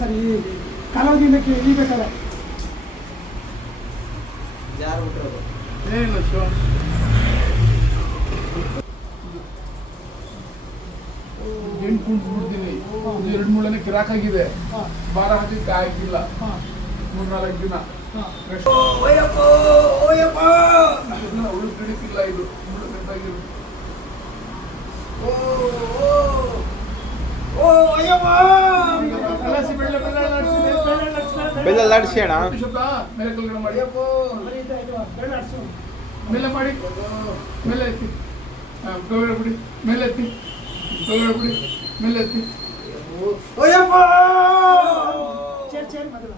sir ಈ ಕಾಲಾವಧಿಯಿಂದಕ್ಕೆ ಇಳಿಬೇಕಾದ್ರೆ ಯಾರು ಬಿಟ್ಟರು ಏನಿಲ್ಲ ಶಿವ ಎಂಟು ಕುಣಿಸ್ಬಿಡ್ತೀನಿ ಎರಡು ಮೂಳನೆ ಕಿರಾಕ್ ಆಗಿದೆ ಭಾರ ಹಾಕಲಿಕ್ಕೆ ಆಗಿಲ್ಲ 3-4 ದಿನ ಉಳು ಗಿಡಕ್ಕಿಲ್ಲ ಇದು ಮುಳ್ಳು ಕಟ್ಟಾಗಿರೋದು ಬೆಳ್ಳಾಡಿಸಿ ಅಣ್ಣ ಮೇಲೆ ಕಲ್ಗಡ ಮಾಡಿ ಮೇಲೆ ಮಾಡಿ ಮೇಲೆ ಎತ್ತಿ ಕೈಬೇಡ ಬಿಡಿ ಮೇಲೆ ಎತ್ತಿ ಕೈಬೇಡ ಬಿಡಿ ಮೇಲೆ ಎತ್ತಿ ಚೇರ್ ಮೊದಲು